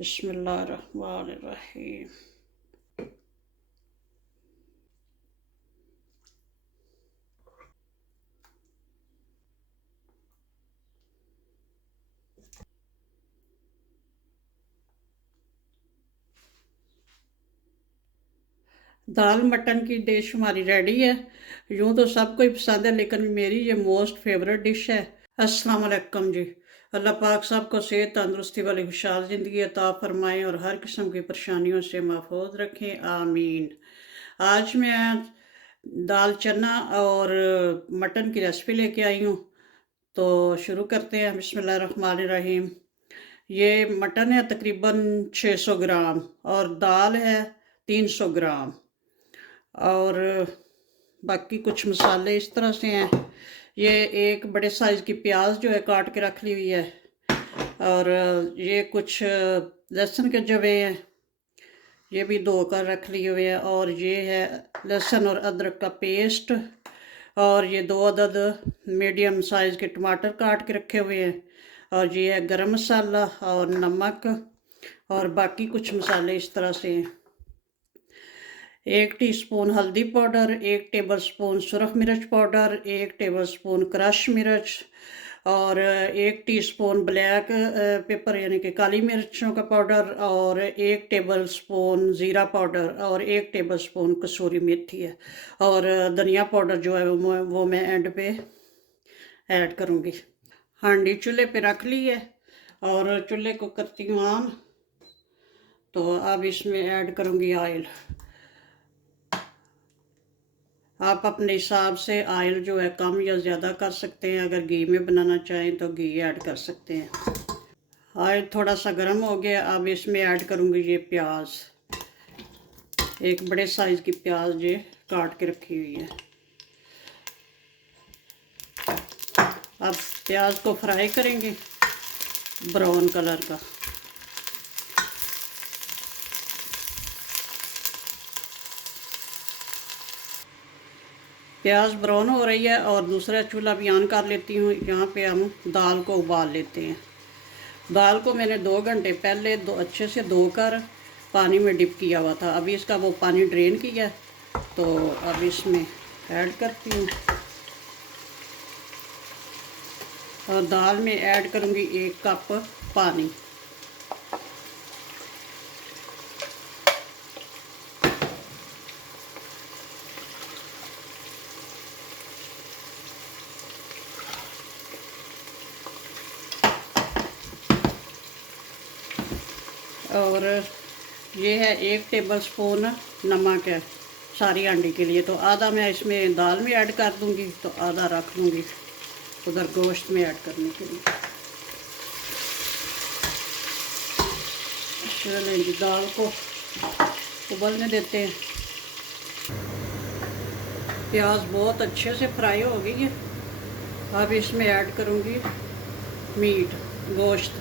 बिस्मिल्लाहिर्रहमानिर्रहीम। दाल मटन की डिश हमारी रेडी है। यूँ तो सबको ही पसंद है, लेकिन मेरी ये मोस्ट फेवरेट डिश है। अस्सलाम वालेकुम जी। अल्लाह पाक सबको सेहत तंदुरुस्ती वाली खुशहाल ज़िंदगी अता फ़रमाएँ और हर किस्म की परेशानियों से महफूज रखें, आमीन। आज मैं दाल चना और मटन की रेसिपी लेके आई हूँ, तो शुरू करते हैं। बिस्मिल्लाहिर्रहमानिर्रहीम। ये मटन है तकरीबन 600 ग्राम और दाल है 300 ग्राम, और बाकी कुछ मसाले इस तरह से हैं। ये एक बड़े साइज़ की प्याज जो है काट के रख ली हुई है, और ये कुछ लहसुन के जवे हैं, ये भी धोकर रख लिए हुए हैं। और ये है लहसुन और अदरक का पेस्ट, और ये 2 अदद मीडियम साइज़ के टमाटर काट के रखे हुए हैं, और ये है गरम मसाला और नमक, और बाकी कुछ मसाले इस तरह से हैं। 1 टीस्पून हल्दी पाउडर, 1 टेबलस्पून सुरख मिर्च पाउडर, 1 टेबलस्पून क्रश मिर्च, और 1 टीस्पून ब्लैक पेपर यानी कि काली मिर्चों का पाउडर, और 1 टेबलस्पून ज़ीरा पाउडर, और 1 टेबलस्पून कसूरी मेथी है। और धनिया पाउडर जो है वो मैं एंड पे ऐड करूँगी। हांडी चूल्हे पे रख ली है और चूल्हे को करती हूँ ऑन। तो अब इसमें ऐड करूँगी ऑयल। आप अपने हिसाब से ऑयल जो है कम या ज़्यादा कर सकते हैं। अगर घी में बनाना चाहें तो घी ऐड कर सकते हैं। ऑयल थोड़ा सा गर्म हो गया, अब इसमें ऐड करूँगी ये प्याज। एक बड़े साइज़ की प्याज ये काट के रखी हुई है। अब प्याज को फ्राई करेंगे ब्राउन कलर का। प्याज ब्राउन हो रही है और दूसरा चूल्हा भी ऑन कर लेती हूँ। यहाँ पे हम दाल को उबाल लेते हैं। दाल को मैंने 2 घंटे पहले अच्छे से धोकर पानी में डिप किया हुआ था। अभी इसका वो पानी ड्रेन किया है, तो अब इसमें ऐड करती हूँ, और दाल में ऐड करूँगी 1 कप पानी। और ये है 1 टेबलस्पून नमक है सारी हांडी के लिए। तो आधा मैं इसमें दाल में ऐड कर दूँगी, तो आधा रख लूँगी उधर गोश्त में ऐड करने के लिए। चलें दाल को उबलने देते हैं। प्याज बहुत अच्छे से फ्राई हो गई है। अब इसमें ऐड करूँगी मीट, गोश्त।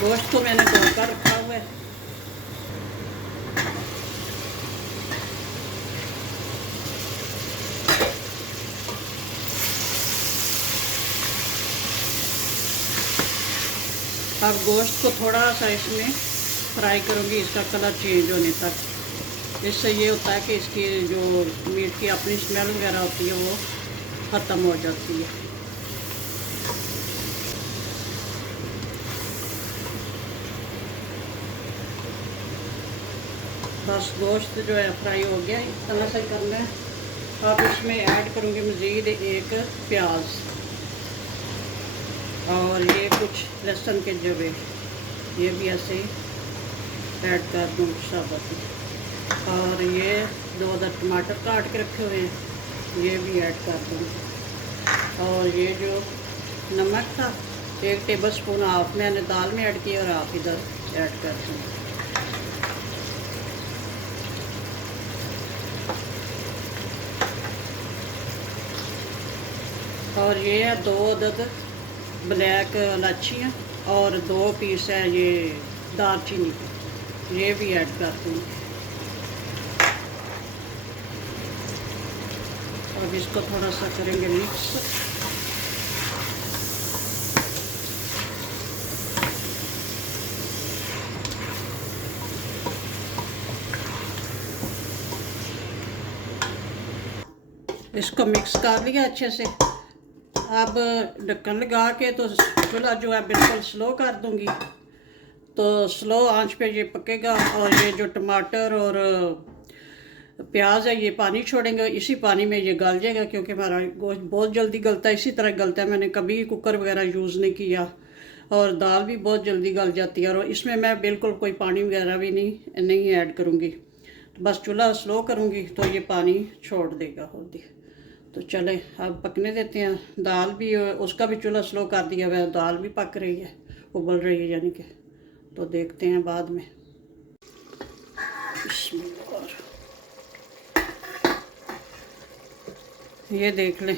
गोश्त को मैंने धोकर रखा हुआ है। अब गोश्त को थोड़ा सा इसमें फ्राई करूँगी, इसका कलर चेंज होने तक। इससे ये होता है कि इसकी जो मीट की अपनी स्मेल वगैरह होती है वो ख़त्म हो जाती है। बस गोश्त जो है फ्राई हो गया, इस तरह से करना है। अब इसमें ऐड करूँगी मज़ीद 1 प्याज, और ये कुछ लहसुन के जवे, ये भी ऐसे ही ऐड कर दूँ साबुत। और ये 2 अदद टमाटर काट के रखे हुए हैं, ये भी ऐड कर दूँ। और ये जो नमक था 1 टेबलस्पून हाफ मैंने दाल में ऐड किया और हाफ इधर ऐड कर दूँ। और ये है 2 अदद ब्लैक इलायचियाँ, और 2 पीस है ये दालचीनी के, ये भी ऐड कर दूँ। अब इसको थोड़ा सा करेंगे मिक्स। इसको मिक्स कर लिया अच्छे से। अब ढक्कन लगा के तो चूल्हा जो है बिल्कुल स्लो कर दूंगी, तो स्लो आंच पे ये पकेगा। और ये जो टमाटर और प्याज है ये पानी छोड़ेंगे, इसी पानी में ये गल जाएगा, क्योंकि हमारा गोश्त बहुत जल्दी गलता है, इसी तरह गलता है। मैंने कभी कुकर वगैरह यूज़ नहीं किया, और दाल भी बहुत जल्दी गल जाती है। और इसमें मैं बिल्कुल कोई पानी वगैरह भी नहीं ऐड करूँगी, तो बस चूल्हा स्लो करूँगी तो ये पानी छोड़ देगा होती। तो चले अब पकने देते हैं। दाल भी, उसका भी चूल्हा स्लो कर दिया हुआ है, दाल भी पक रही है, उबल रही है यानी कि। तो देखते हैं बाद में। ये देख लें,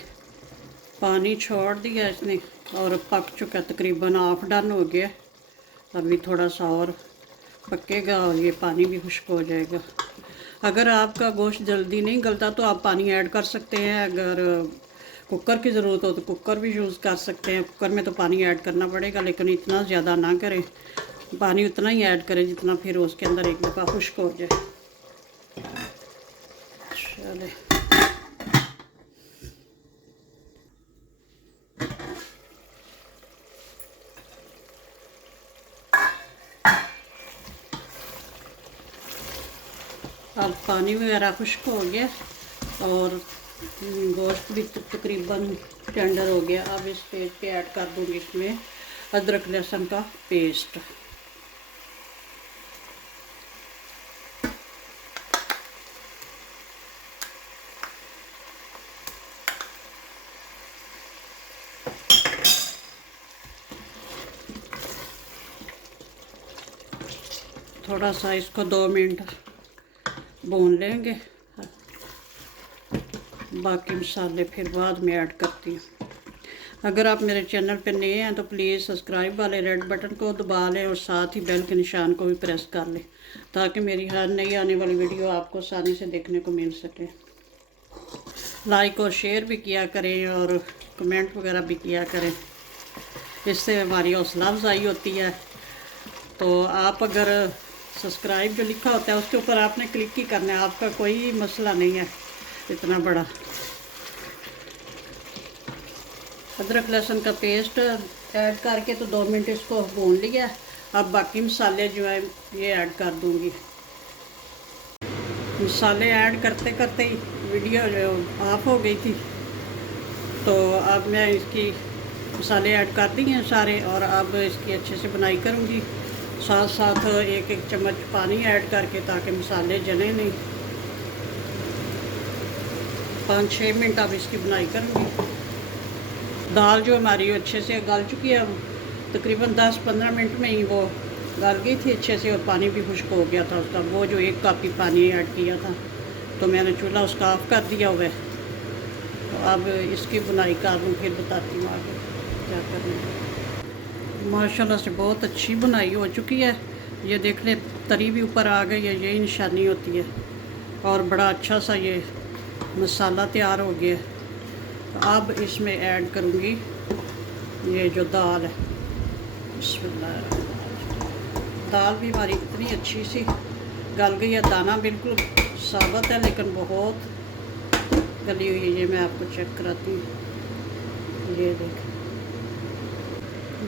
पानी छोड़ दिया इसने और पक चुका, तकरीबन हाफ डन हो गया। अभी थोड़ा सा और पकेगा और ये पानी भी खुश्क हो जाएगा। अगर आपका गोश्त जल्दी नहीं गलता तो आप पानी ऐड कर सकते हैं। अगर कुकर की ज़रूरत हो तो कुकर भी यूज़ कर सकते हैं। कुकर में तो पानी ऐड करना पड़ेगा, लेकिन इतना ज़्यादा ना करें, पानी उतना ही ऐड करें जितना फिर उसके अंदर एक दफ़ा खुश्क हो जाए। चले अब पानी वगैरह खुश्क हो गया और गोश्त भी तकरीबन टेंडर हो गया। अब इस स्टेज पे ऐड कर दूँगी इसमें अदरक लहसुन का पेस्ट। थोड़ा सा इसको 2 मिनट भून लेंगे, बाकी मसाले फिर बाद में ऐड करती हूँ। अगर आप मेरे चैनल पर नए हैं तो प्लीज़ सब्सक्राइब वाले रेड बटन को दबा लें और साथ ही बेल के निशान को भी प्रेस कर लें, ताकि मेरी हर नई आने वाली वीडियो आपको आसानी से देखने को मिल सके। लाइक और शेयर भी किया करें और कमेंट वगैरह भी किया करें, इससे हमारी हौसला अफजाई होती है। तो आप अगर सब्सक्राइब जो लिखा होता है उसके ऊपर आपने क्लिक ही करना है, आपका कोई मसला नहीं है इतना बड़ा। अदरक लहसुन का पेस्ट ऐड करके तो 2 मिनट इसको भून लिया। अब बाकी मसाले जो है ये ऐड कर दूंगी। मसाले ऐड करते करते ही वीडियो जो ऑफ हो गई थी, तो अब मैं इसकी मसाले ऐड कर दिए हैं सारे, और अब इसकी अच्छे से बुनाई करूँगी। साथ साथ एक एक चम्मच पानी ऐड करके, ताकि मसाले जले नहीं। 5-6 मिनट अब इसकी बुनाई करूँगी। दाल जो हमारी अच्छे से गल चुकी है, तकरीबन 10-15 मिनट में ही वो गल गई थी अच्छे से, और पानी भी खुश्क हो गया था उसका। वो जो 1 कप ही पानी ऐड किया था, तो मैंने चूल्हा उसका ऑफ कर दिया हुआ है। तो अब इसकी बुनाई कर लूँ, फिर बताती हूँ आगे क्या करना है। माशाल्लाह से बहुत अच्छी बुनाई हो चुकी है। ये देख ले, तरी भी ऊपर आ गई है, यही निशानी होती है। और बड़ा अच्छा सा ये मसाला तैयार हो गया। तो अब इसमें ऐड करूँगी ये जो दाल है। बिस्मिल्लाह। दाल भी हमारी इतनी अच्छी सी गल गई है, दाना बिल्कुल साबुत है लेकिन बहुत गली हुई है। ये मैं आपको चेक कराती हूँ। ये देख,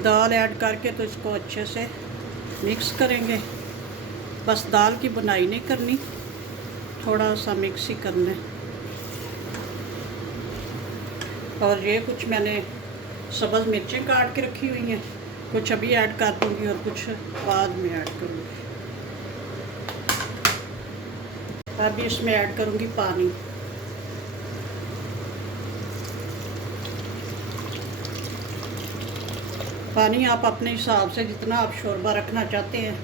दाल ऐड करके तो इसको अच्छे से मिक्स करेंगे। बस दाल की बुनाई नहीं करनी, थोड़ा सा मिक्स ही करना है। और ये कुछ मैंने सब्ज़ मिर्चें काट के रखी हुई हैं, कुछ अभी ऐड कर दूँगी और कुछ बाद में ऐड करूँगी। अभी इसमें ऐड करूँगी पानी। पानी आप अपने हिसाब से, जितना आप शोरबा रखना चाहते हैं,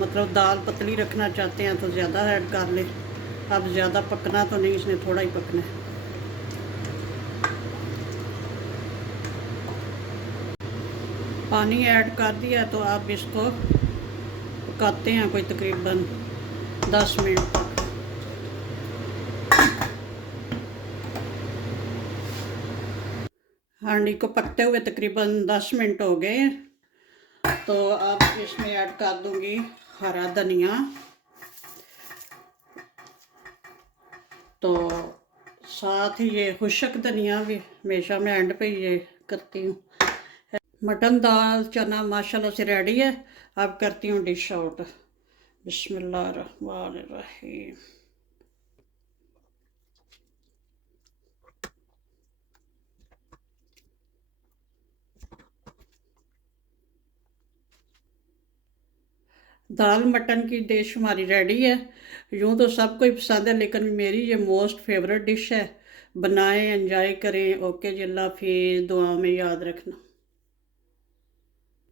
मतलब दाल पतली रखना चाहते हैं तो ज़्यादा ऐड कर लें। अब ज़्यादा पकना तो नहीं, इसने थोड़ा ही पकना है। पानी ऐड कर दिया तो आप इसको पकाते हैं कोई तकरीबन 10 मिनट तक। हांडी को पकते हुए तकरीबन 10 मिनट हो गए। तो अब इसमें ऐड कर दूंगी हरा धनिया। तो साथ ही ये खुशक धनिया भी हमेशा मैं एंड पे ये करती हूँ। मटन दाल चना माशाल्लाह से रेडी है। अब करती हूँ डिश आउट। बिस्मिल्लाहिर्रहमानिर्रहीम। दाल मटन की डिश हमारी रेडी है। यूँ तो सबको ही पसंद है, लेकिन मेरी ये मोस्ट फेवरेट डिश है। बनाएं, एंजॉय करें। ओके जी, अल्लाह हाफिज़। दुआ में याद रखना।